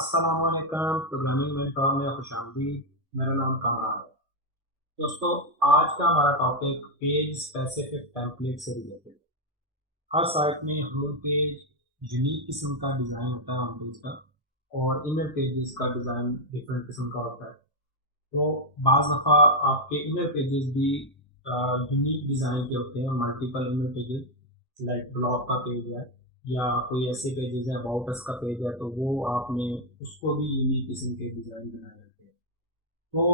अस्सलामुअलैकुम। प्रोग्रामिंग में टॉप में खुशामदीद। मेरा नाम कमरान है। दोस्तों, आज का हमारा टॉपिक पेज स्पेसिफिक टेम्पलेट से रिलेटेड। हर साइट में होम पेज यूनिक किस्म का डिज़ाइन होता है होम पेज का, और इनर पेजेस का डिज़ाइन डिफरेंट किस्म का होता है। तो बाज़ दफ़ा आपके इनर पेजेस भी यूनिक डिज़ाइन के होते हैं, multiple inner pages like blog का पेज है या कोई ऐसे पेजेस है, अबाउट अस का पेज है, तो वो आपने उसको भी यूनिक किस्म के डिज़ाइन बनाए रहते हैं। तो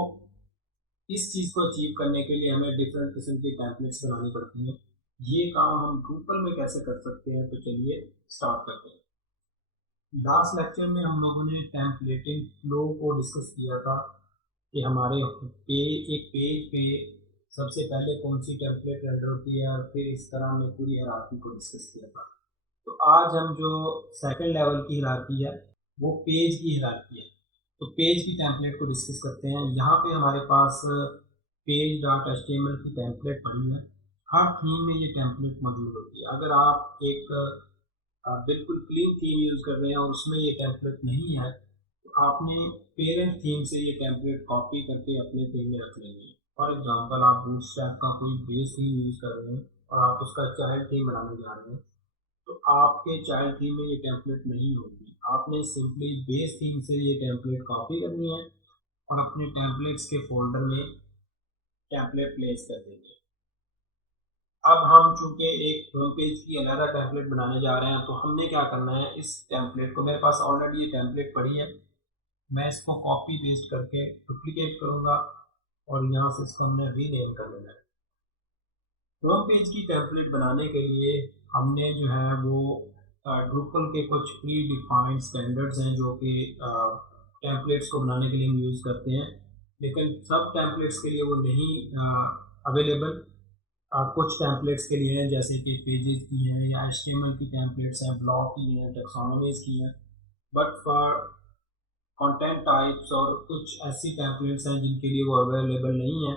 इस चीज़ को अचीव करने के लिए हमें डिफरेंट किस्म की टेम्पलेट्स बनानी पड़ती हैं। ये काम हम ड्रूपल में कैसे कर सकते हैं, तो चलिए स्टार्ट करते हैं। लास्ट लेक्चर में हम लोगों ने टेम्पलेटिंग फ्लो को डिस्कस किया था कि हमारे एक पेज पे सबसे पहले कौन सी टेम्पलेट रेंडर होती है, और फिर इस तरह हमने पूरी हायरार्की को डिस्कस किया था। तो आज हम जो सेकंड लेवल की हायरार्की है वो पेज की हायरार्की है। तो पेज की टेम्पलेट को डिस्कस करते हैं। यहाँ पे हमारे पास पेज डॉट एचटीएमएल की टेम्पलेट पड़ी है। हर थीम में ये टेम्पलेट मौजूद होती है। अगर आप एक बिल्कुल क्लीन थीम यूज़ कर रहे हैं और उसमें ये टेम्पलेट नहीं है, तो आपने पेरेंट थीम से ये टेम्पलेट कॉपी करके अपने पेज में रख लेंगे। फॉर एग्जांपल, आप बूटस्ट्रैप का कोई बेस थीम यूज़ कर रहे हैं और आप उसका चाइल्ड थीम बनाने जा रहे हैं, तो आपके चाइल्ड थीम में ये टेम्पलेट नहीं होगी। आपने सिंपली बेस थीम से ये टेम्पलेट कॉपी करनी है और अपने टेम्पलेट्स के फोल्डर में टेम्पलेट प्लेस कर देंगे। अब हम चूंकि एक होम पेज की अलग टेम्पलेट बनाने जा रहे हैं, तो हमने क्या करना है, इस टेम्पलेट को, मेरे पास ऑलरेडी ये टेम्पलेट पड़ी है, मैं इसको कॉपी पेस्ट करके डुप्लीकेट करूँगा और यहाँ से इसको हमने रीनेम कर देना है। होम पेज की टेम्पलेट बनाने के लिए हमने जो है वो ड्रूपल के कुछ प्री डिफाइंड स्टैंडर्ड्स हैं जो कि टेम्पलेट्स को बनाने के लिए हम यूज़ करते हैं, लेकिन सब टेम्पलेट्स के लिए वो नहीं अवेलेबल। कुछ टेम्पलेट्स के लिए हैं, जैसे कि पेजेस की हैं या एचटीएमएल की टेम्पलेट्स हैं, ब्लॉग की हैं, टेक्सोनॉमीज की हैं। बट फॉर कंटेंट टाइप्स और कुछ ऐसी टेम्पलेट्स हैं जिनके लिए वो अवेलेबल नहीं है,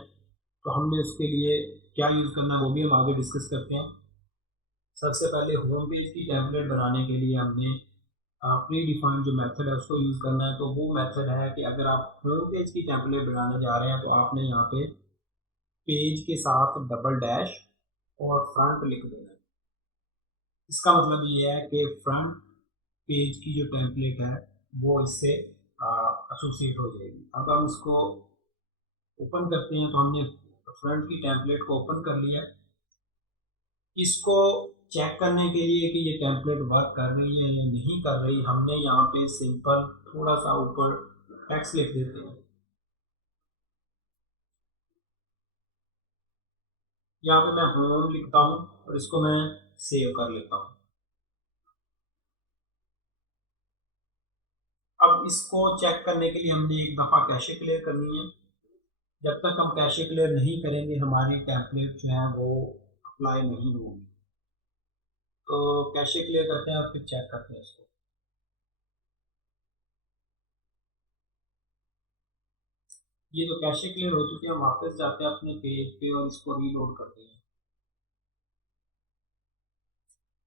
तो हमने उसके लिए क्या यूज़ करना है वो भी हम आगे डिस्कस करते हैं। सबसे पहले होम पेज की टेम्पलेट बनाने के लिए हमने प्री डिफाइंड जो मेथड है उसको यूज़ करना है। तो वो मेथड है कि अगर आप होम पेज की टेम्पलेट बनाने जा रहे हैं, तो आपने यहाँ पे पेज के साथ डबल डैश और फ्रंट लिख देना है। इसका मतलब ये है कि फ्रंट पेज की जो टेम्पलेट है वो इससे एसोसिएट हो जाएगी। अब हम इसको ओपन करते हैं, तो हमने फ्रंट की टेम्पलेट को ओपन कर लिया। इसको चेक करने के लिए कि ये टेम्पलेट वर्क कर रही है या नहीं कर रही, हमने यहाँ पे सिंपल थोड़ा सा ऊपर टेक्स्ट लिख देते हैं। यहाँ पे मैं होम लिखता हूँ और इसको मैं सेव कर लेता हूँ। अब इसको चेक करने के लिए हमने एक दफ़ा कैशे क्लियर करनी है। जब तक हम कैशे क्लियर नहीं करेंगे, हमारी टेम्पलेट जो है वो अप्लाई नहीं होगी। तो कैशे क्लियर करते हैं और फिर चेक करते हैं इसको। ये तो कैशे क्लियर हो चुके हैं, हम वापस जाते हैं अपने पेज पे और इसको रीलोड करते हैं।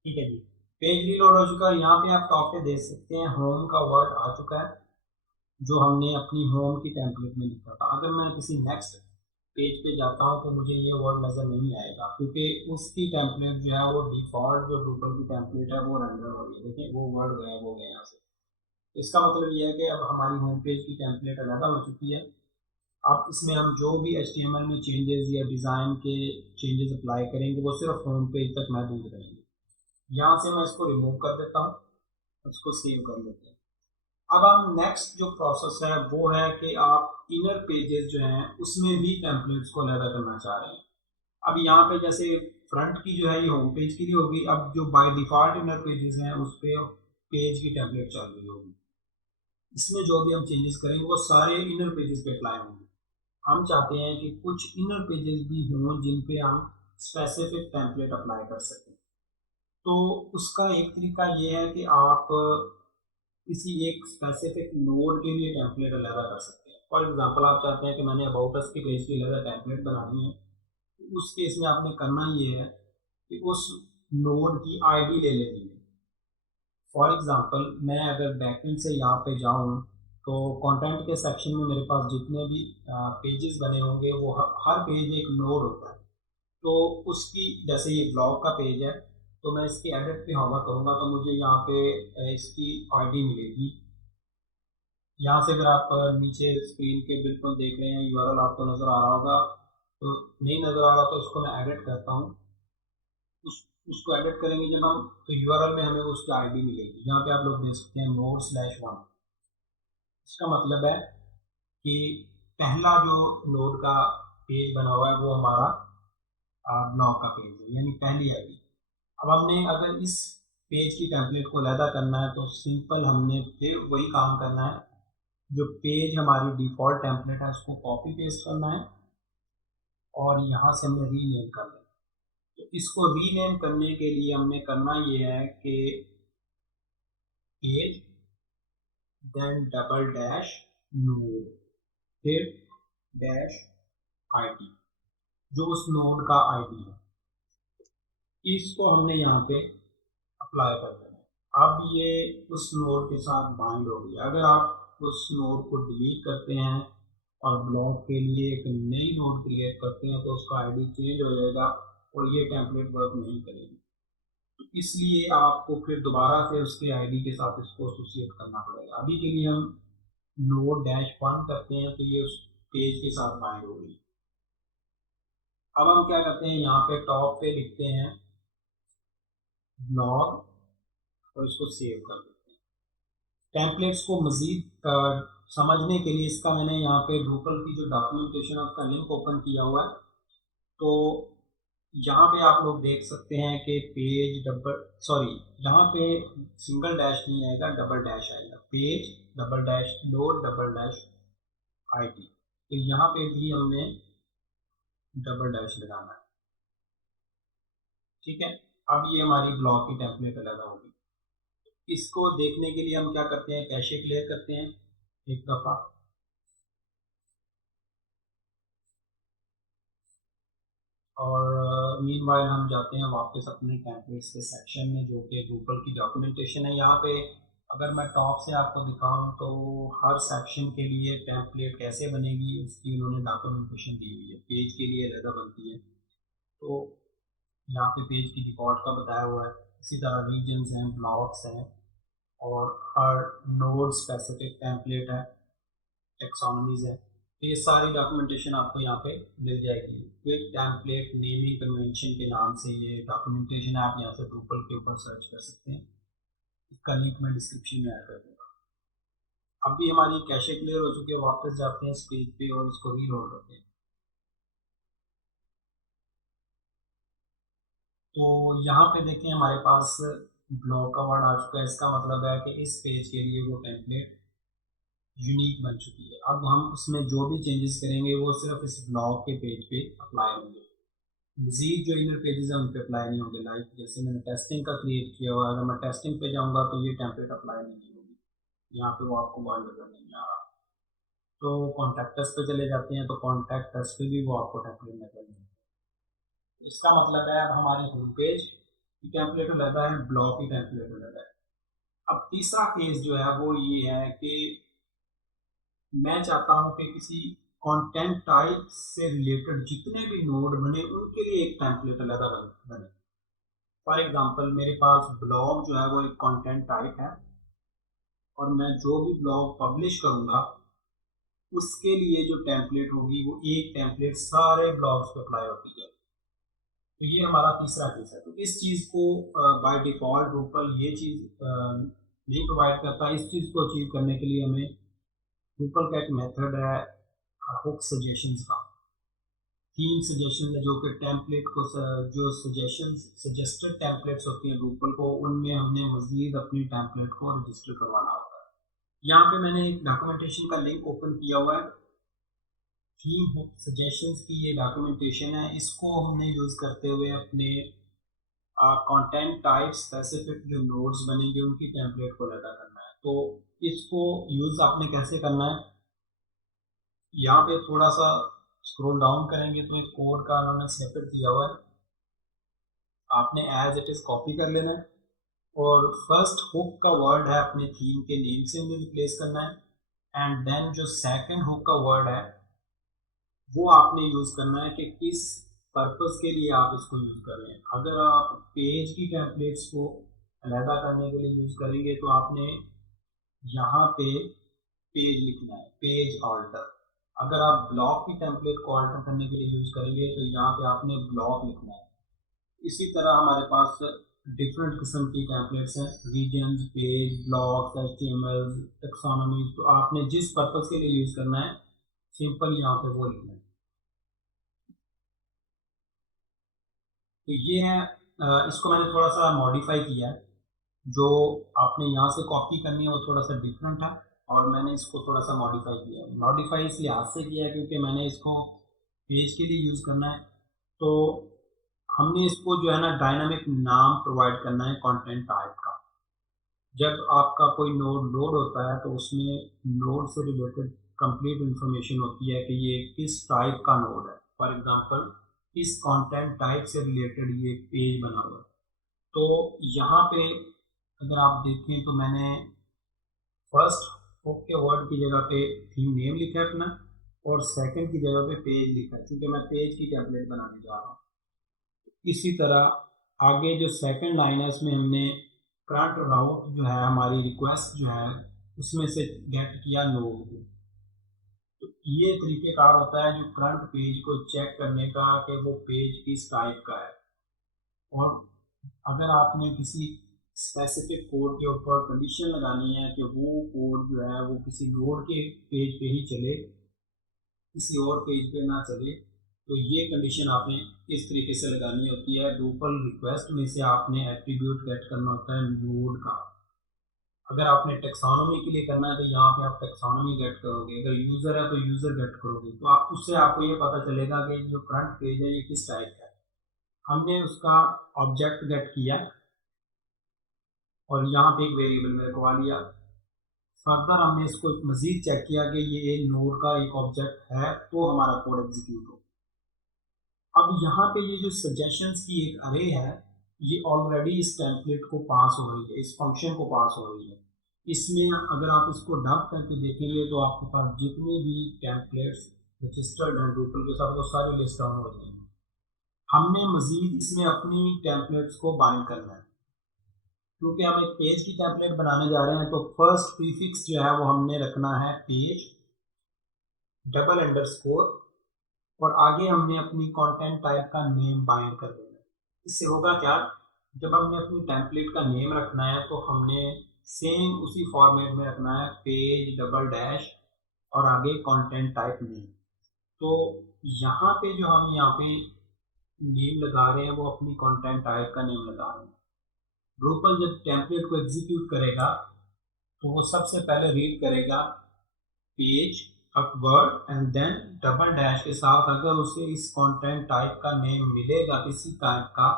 ठीक है जी, पेज रीलोड हो चुका है। यहाँ पे आप टॉप पे देख सकते हैं होम का वर्ड आ चुका है, जो हमने अपनी होम की टेम्पलेट में लिखा था। अगर मैं किसी नेक्स्ट पेज पे जाता हूँ तो मुझे ये वर्ड नज़र नहीं आएगा, क्योंकि उसकी टेम्पलेट जो है वो डिफ़ॉल्ट जो गूगल की टेम्पलेट है वो रेंडर हो रही है। देखिए वो वर्ड गायब हो गए यहाँ से। इसका मतलब ये है कि अब हमारी होम पेज की टेम्पलेट अलग हो चुकी है। अब इसमें हम जो भी HTML में चेंजेस या डिज़ाइन के चेंजेस अप्लाई करेंगे वो सिर्फ होम पेज तक महदूद रहेंगे। यहाँ से मैं इसको रिमूव कर देता हूँ, इसको सेव कर लेते हैं। अब हम नेक्स्ट जो प्रोसेस है वो है कि आप इनर पेजेस जो हैं उसमें भी टेम्पलेट्स को अलग करना चाह रहे हैं। अब यहाँ पे जैसे फ्रंट की जो है ये होम पेज के लिए होगी। अब जो बाय डिफ़ॉल्ट इनर पेजेस हैं उस पर पेज की टेम्पलेट चल रही होगी। इसमें जो भी हम चेंजेस करेंगे वो सारे इनर पेजेस पे अप्लाई होंगे। हम चाहते हैं कि कुछ इनर पेजेस भी हों जिन पे हम स्पेसिफिक टेम्पलेट अप्लाई कर सकें। तो उसका एक तरीका ये है कि आप किसी एक स्पेसिफिक नोड के लिए टेम्पलेट अलग कर सकते हैं। फॉर एग्जांपल, आप चाहते हैं कि मैंने अबाउट अस की पेज की अलग टेम्पलेट बनानी है, तो उस केस में आपने करना ये है कि उस नोड की आईडी ले लेनी है। फॉर एग्जांपल मैं अगर बैकएंड से यहाँ पे जाऊँ तो कंटेंट के सेक्शन में मेरे पास जितने भी पेजेस बने होंगे वो हर पेज एक नोड होता है। तो उसकी जैसे ये ब्लॉग का पेज है, तो मैं इसकी एडिट पे हमला करूँगा तो मुझे यहाँ पे इसकी आईडी मिलेगी। यहाँ से अगर आप नीचे स्क्रीन के बिल्कुल देख रहे हैं यूआरएल आपको नज़र आ रहा होगा, तो नहीं नज़र आ रहा तो इसको मैं एडिट करता हूँ। उसको एडिट करेंगे जब हम तो यूआरएल में हमें उसकी आईडी मिलेगी। यहाँ पे आप लोग देख सकते हैं node/1। इसका मतलब है कि पहला जो नोड का पेज बना हुआ है वो हमारा ब्लॉग का पेज है, यानी पहली आईडी। अब हमने अगर इस पेज की टेम्पलेट को अलहदा करना है तो सिंपल हमने फिर वही काम करना है। जो पेज हमारी डिफ़ॉल्ट टेम्पलेट है उसको कॉपी पेस्ट करना है और यहाँ से हमने रीनेम कर लें। तो इसको रीनेम करने के लिए हमने करना ये है कि page then double dash node फिर डैश आईडी, जो उस नोड का आईडी है, इसको हमने यहाँ पे अप्लाई कर देना है। अब ये उस नोड के साथ बाइंड हो गई। अगर आप उस नोड को डिलीट करते हैं और ब्लॉक के लिए एक नई नोड क्रिएट करते हैं तो उसका आईडी चेंज हो जाएगा और ये टेम्पलेट वर्क नहीं करेगी। तो इसलिए आपको फिर दोबारा से उसके आईडी के साथ इसको एसोसिएट करना पड़ेगा। अभी के लिए हम node-1 करते हैं तो ये उस पेज के साथ बाइंड हो गई। अब हम क्या करते हैं, यहाँ पे टॉप पे लिखते हैं ब्लॉग और इसको सेव कर देते हैं। टेम्पलेट्स को मज़ीद समझने के लिए इसका मैंने यहाँ पे ड्रूपल की जो डॉक्यूमेंटेशन है उसका लिंक ओपन किया हुआ है। तो यहाँ पे आप लोग देख सकते हैं कि पेज डबल सॉरी यहाँ पे सिंगल डैश नहीं आएगा, डबल डैश आएगा। Page double dash node double dash ID, तो यहाँ पे भी हमने डबल डैश लगाना है। ठीक है, अब ये हमारी ब्लॉक की टेम्पलेट अलग होगी। इसको देखने के लिए हम क्या करते हैं, कैशे क्लियर करते हैं एक दफ़ा। और मीनवाइल हम जाते हैं वापस अपने टेम्पलेट्स के सेक्शन में जो कि ऊपर की डॉक्यूमेंटेशन है। यहाँ पे अगर मैं टॉप से आपको दिखाऊं तो हर सेक्शन के लिए टेम्पलेट कैसे बनेगी उसकी उन्होंने डॉक्यूमेंटेशन दी हुई है। पेज के लिए ज़्यादा बनती है तो यहाँ पे पेज की डिफ़ॉल्ट का बताया हुआ है। इसी तरह रीजन्स हैं, ब्लॉक्स हैं और हर नोड स्पेसिफिक टेम्पलेट है, टेक्सोनॉमीज है। तो ये सारी डॉक्यूमेंटेशन आपको यहाँ पे मिल जाएगी। क्विक टेम्पलेट नेमिंग कन्वेंशन के नाम से ये डॉक्यूमेंटेशन है, आप यहाँ से गूगल के ऊपर सर्च कर सकते हैं। इसका लिंक मैं डिस्क्रिप्शन में ऐड कर दूँगा। अब भी हमारी कैशे क्लियर हो चुकी है, वापस जाते हैं इस पेज पे और इसको रीलोड करते हैं। तो यहाँ पे देखें हमारे पास ब्लॉक का वर्ड आ चुका है। इसका मतलब है कि इस पेज के लिए वो टेम्पलेट यूनिक बन चुकी है। अब हम उसमें जो भी चेंजेस करेंगे वो सिर्फ इस ब्लॉग के पेज पे अप्लाई होंगे, मजीद जो इनर पेजेस हैं उन पे अप्लाई नहीं होंगे। लाइक जैसे मैंने टेस्टिंग का क्रिएट किया हुआ है, अगर मैं टेस्टिंग पे जाऊंगा तो ये टेम्पलेट अप्लाई नहीं होगी। यहाँ पे वो आपको वर्ड नजर नहीं आ रहा। तो कॉन्टैक्टस पे चले जाते हैं तो कॉन्टैक्टस पे भी वो आपको टेम्पलेट नजर नहीं आएगा। इसका मतलब है अब हमारी होम पेज की टेम्पलेट अलग है, ब्लॉग की टेम्पलेट अलग है। अब तीसरा फेज जो है वो ये है कि मैं चाहता हूँ कि किसी कंटेंट टाइप से रिलेटेड जितने भी नोड बने उनके लिए एक टेम्पलेट अलग बने। फॉर एग्जांपल मेरे पास ब्लॉग जो है वो एक कंटेंट टाइप है और मैं जो भी ब्लॉग पब्लिश करूँगा उसके लिए जो टेम्पलेट होगी वो एक टेम्पलेट सारे ब्लॉग्स पे अप्लाई होती है। तो ये हमारा तीसरा केस है। तो इस चीज़ को बाय डिफ़ॉल्ट ड्रूपल ये चीज़ नहीं प्रोवाइड करता। इस चीज़ को अचीव करने के लिए हमें ड्रूपल का एक मेथड है हुक सजेशंस का। 3 सजेशन जो कि टेम्पलेट को जो सजेस्टेड टेम्पलेट्स होती हैं ड्रूपल को, उनमें हमने मज़ीद अपनी टेम्पलेट को रजिस्टर करवाना होता है। यहाँ पे मैंने एक डॉक्यूमेंटेशन का लिंक ओपन किया हुआ है। थीम हुक सजेशंस की ये डॉक्यूमेंटेशन है, इसको हमने यूज़ करते हुए अपने कंटेंट टाइप स्पेसिफिक जो नोड्स बनेंगे उनकी टेम्पलेट को लगा करना है। तो इसको यूज़ आपने कैसे करना है, यहाँ पे थोड़ा सा स्क्रॉल डाउन करेंगे तो एक कोड का उन्होंने स्निपेट दिया हुआ है, आपने एज इट इज़ कॉपी कर लेना है और फर्स्ट हुक का वर्ड है अपने थीम के नेम से हमें रिप्लेस करना है, एंड देन जो सेकंड हुक का वर्ड है वो आपने यूज करना है कि किस पर्पस के लिए आप इसको यूज कर रहे हैं। अगर आप पेज की टेम्पलेट्स को अलहदा करने के लिए यूज करेंगे तो आपने यहाँ पे पेज लिखना है, पेज ऑल्टर। अगर आप ब्लॉक की टेम्पलेट को ऑल्टर करने के लिए यूज करेंगे तो यहाँ पे आपने ब्लॉक लिखना है। इसी तरह हमारे पास डिफरेंट किस्म की टेम्पलेट्स हैं, regions, page, blocks, HTML, taxonomy. तो आपने जिस पर्पस के लिए यूज करना है सिंपल यहाँ पे वो लिखना है। तो ये है इसको मैंने थोड़ा सा मॉडिफाई किया है। जो आपने यहाँ से कॉपी करनी है वो थोड़ा सा डिफरेंट है और मैंने इसको थोड़ा सा मॉडिफाई किया है। मॉडिफाई इस लिहाज से किया है क्योंकि मैंने इसको पेज के लिए यूज़ करना है। तो हमने इसको जो है ना डायनामिक नाम प्रोवाइड करना है कंटेंट टाइप का। जब आपका कोई नोड लोड होता है तो उसमें नोड से रिलेटेड कंप्लीट इंफॉर्मेशन होती है कि ये किस टाइप का नोड है। फॉर एग्जांपल इस कंटेंट टाइप से रिलेटेड ये पेज बना हुआ है। तो यहाँ पे अगर आप देखें तो मैंने फर्स्ट हुक के वर्ड की जगह पे थीम नेम लिखा है अपना, और सेकंड की जगह पे पेज लिखा है क्योंकि मैं पेज की टेम्पलेट बनाने जा रहा हूँ। इसी तरह आगे जो सेकंड लाइन है इसमें हमने करंट राउट जो है हमारी रिक्वेस्ट जो है उसमें से गेट किया नोड को। तो ये तरीकेकार होता है जो करंट पेज को चेक करने का कि वो पेज किस टाइप का है। और अगर आपने किसी स्पेसिफिक कोड के ऊपर कंडीशन लगानी है कि वो कोड जो है वो किसी नोड के पेज पे ही चले, किसी और पेज पे ना चले, तो ये कंडीशन आपने इस तरीके से लगानी होती है। ड्रूपल रिक्वेस्ट में से आपने एट्रीब्यूट गेट करना होता है नोड का। अगर आपने टेक्सोनॉमी के लिए करना है तो यहाँ पे आप टेक्सोनॉमी गेट करोगे, अगर यूज़र है तो यूज़र गेट करोगे। तो आप उससे आपको ये पता चलेगा कि जो फ्रंट पेज है ये किस टाइप का है। हमने उसका ऑब्जेक्ट गेट किया और यहाँ पे एक वेरिएबल में रखवा लिया। फर्दर हमने इसको मजीद चेक किया कि ये नोड का एक ऑब्जेक्ट है तो हमारा कोड एग्जीक्यूट हो। अब यहाँ पे ये जो सजेशंस की एक अरे है ये ऑलरेडी इस टेम्पलेट को पास हो रही है, इस फंक्शन को पास हो रही है। इसमें अगर आप इसको डब करके देखेंगे तो आपके पास जितनी भी टेम्पलेट्स रजिस्टर्ड हैं ड्रूपल के साथ वो सारी लिस्ट डाउन हो जाएंगी। हमने मजीद इसमें अपनी टेम्पलेट्स को बाइंड करना है क्योंकि हम एक पेज की टेम्पलेट बनाने जा रहे हैं। तो फर्स्ट प्रीफिक्स जो है वो हमने रखना है पेज डबल अंडरस्कोर, और आगे हमने अपनी कंटेंट टाइप का नेम बाइंड कर देना है। इससे होगा क्या, जब हमने अपनी टेम्पलेट का नेम रखना है तो हमने सेम उसी फॉर्मेट में रखना है पेज डबल डैश और आगे कंटेंट टाइप नेम। तो यहाँ पे जो हम यहाँ पे नेम लगा रहे हैं वो अपनी कंटेंट टाइप का नेम लगा रहे हैं। ड्रूपल जब टेम्पलेट को एग्जीक्यूट करेगा तो वो सबसे पहले रीड करेगा page word and then double dash के साथ अगर उसे इस कंटेंट टाइप का नेम मिलेगा किसी टाइप का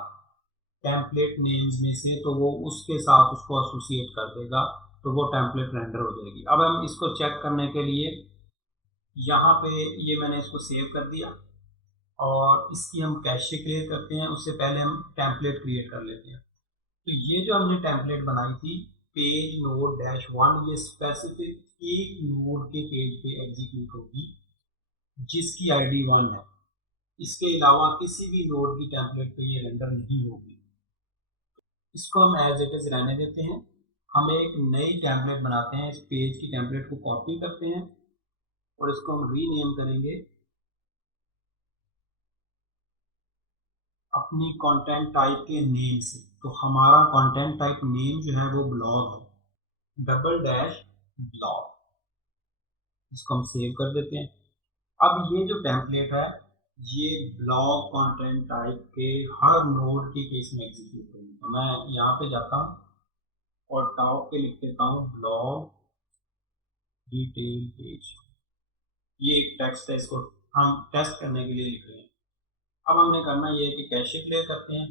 टेम्पलेट नेम्स में से तो वो उसके साथ उसको एसोसिएट कर देगा, तो वो टेम्पलेट रेंडर हो जाएगी। अब हम इसको चेक करने के लिए यहाँ पे ये मैंने इसको सेव कर दिया और इसकी हम कैशे क्रिएट करते हैं। उससे पहले हम टेम्पलेट क्रिएट कर लेते हैं। तो ये जो हमने टेम्पलेट बनाई थी पेज नोड डैश वन, ये स्पेसिफिक एक नोड के पेज पे एग्जीक्यूट होगी जिसकी आईडी वन है। इसके अलावा किसी भी नोड की टेम्पलेट पे ये रेंडर नहीं होगी। इसको हम एज इट इज रहने देते हैं। हम एक नई टेम्पलेट बनाते हैं, इस पेज की टेम्पलेट को कॉपी करते हैं और इसको हम रीनेम करेंगे अपनी कंटेंट टाइप के नेम से। तो हमारा कंटेंट टाइप नेम जो है वो ब्लॉग है, डबल डैश ब्लॉग। इसको हम सेव कर देते हैं। अब ये जो टेम्पलेट है ये ब्लॉग कंटेंट टाइप के हर नोड के केस में एग्जीक्यूट होगी। तो मैं यहाँ पे जाता हूँ और टॉप पे लिख देता हूँ ब्लॉग डिटेल पेज। ये एक टेक्स्ट है, इसको हम टेस्ट करने के लिए लिख रहे हैं। अब हमने करना ये है कि कैशे क्लियर करते हैं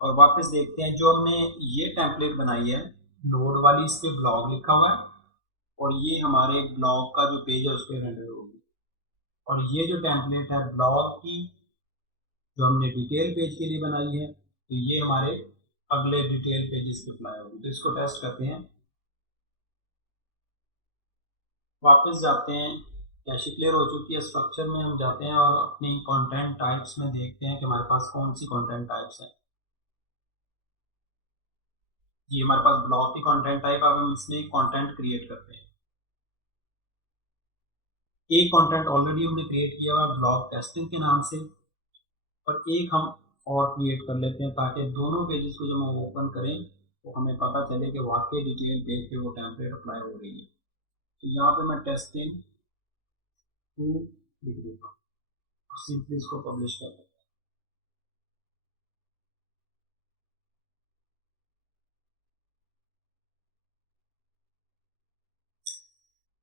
और वापस देखते हैं जो हमने ये टेम्पलेट बनाई है नोड वाली, इस पे ब्लॉग लिखा हुआ है और ये हमारे ब्लॉग का जो पेज है उस पर रेंडर होगी। और ये जो टेम्पलेट है ब्लॉग की जो हमने डिटेल पेज के लिए बनाई है, तो ये हमारे अगले डिटेल पेजेस पे अप्लाई होगी। तो इसको टेस्ट करते हैं। वापस जाते हैं, कैशे क्लियर हो चुकी है। स्ट्रक्चर में हम जाते हैं और अपनी कंटेंट टाइप्स में देखते हैं कि हमारे पास कौन सी कंटेंट टाइप्स हैं। जी, हमारे पास ब्लॉग की कंटेंट टाइप, अब हम इसमें कंटेंट क्रिएट करते हैं। एक कंटेंट ऑलरेडी हमने क्रिएट किया हुआ ब्लॉग टेस्टिंग के नाम से, और एक हम और क्रिएट कर लेते हैं ताकि दोनों पेजेस को जब हम ओपन करें तो हमें पता चले कि वाकई डिटेल पेज पे वो टेम्पलेट अप्लाई हो रही है। तो यहाँ पे मैं टेस्टिंग 2 लिख देता हूँ और सिंपली इसको पब्लिश कर देता हूँ।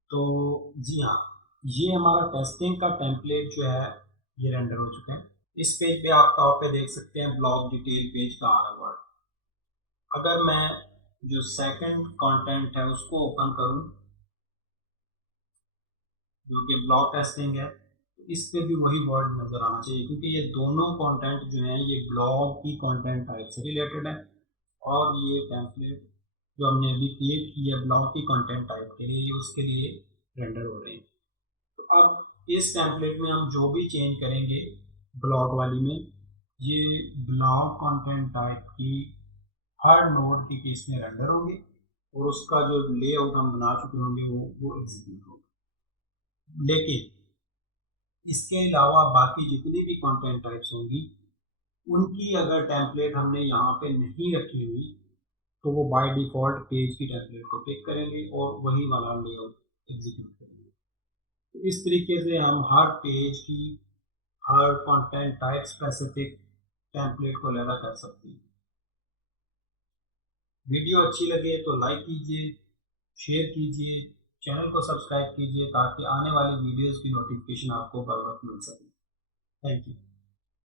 तो जी हाँ, ये हमारा टेस्टिंग का टेम्पलेट जो है ये रेंडर हो चुके हैं। इस पेज पे आप टॉप पे देख सकते हैं ब्लॉग डिटेल पेज का आ रहा है। अगर मैं जो सेकंड कंटेंट है उसको ओपन करूं जो कि ब्लॉग टेस्टिंग है, तो इस पे भी वही वर्ड नज़र आना चाहिए, क्योंकि ये दोनों कंटेंट जो हैं ये ब्लॉग की कंटेंट टाइप से रिलेटेड है, और ये टेम्पलेट जो हमने अभी क्रिएट किया ब्लॉग की कंटेंट टाइप के लिए, ये उसके लिए रेंडर हो रहे हैं। तो अब इस टेम्पलेट में हम जो भी चेंज करेंगे ब्लॉग वाली में, ये ब्लॉग कंटेंट टाइप की हर नोड की केस में रेंडर होंगे, और उसका जो लेआउट हम बना चुके होंगे वो एग्जीक्यूट होगा। लेकिन इसके अलावा बाकी जितनी भी कंटेंट टाइप्स होंगी उनकी अगर टेम्पलेट हमने यहाँ पे नहीं रखी हुई तो वो बाय डिफ़ॉल्ट पेज की टेम्पलेट को पिक करेंगे और वही वाला लेआउट एग्जीक्यूट करेंगे। तो इस तरीके से हम हर पेज की हर कंटेंट टाइप स्पेसिफिक टेम्पलेट को अलग कर सकते हैं। वीडियो अच्छी लगे तो लाइक कीजिए, शेयर कीजिए, चैनल को सब्सक्राइब कीजिए ताकि आने वाली वीडियोस की नोटिफिकेशन आपको बर वक्त मिल सके। Thank you.